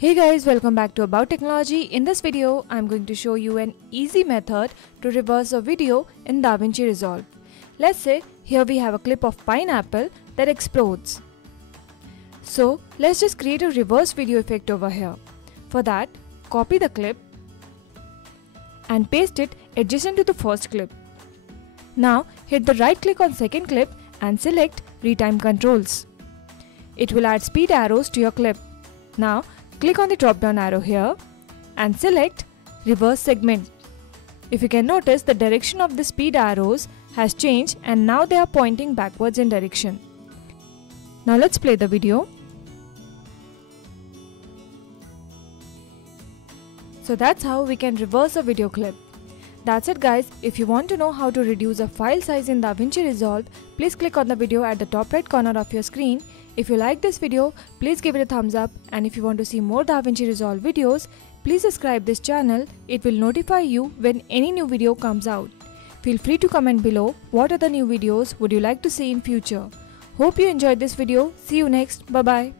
Hey guys, welcome back to About Technology. In this video, I'm going to show you an easy method to reverse a video in DaVinci Resolve. Let's say here we have a clip of pineapple that explodes. So let's just create a reverse video effect over here. For that, copy the clip and paste it adjacent to the first clip. Now hit the right click on second clip and select Retime Controls. It will add speed arrows to your clip. Now click on the drop down arrow here and select Reverse Segment. If you can notice, the direction of the speed arrows has changed and now they are pointing backwards in direction. Now let's play the video. So that's how we can reverse a video clip. That's it guys. If you want to know how to reduce a file size in DaVinci Resolve, please click on the video at the top right corner of your screen. If you like this video, please give it a thumbs up, and if you want to see more DaVinci Resolve videos, please subscribe this channel. It will notify you when any new video comes out. Feel free to comment below what other new videos would you like to see in future. Hope you enjoyed this video. See you next. Bye bye.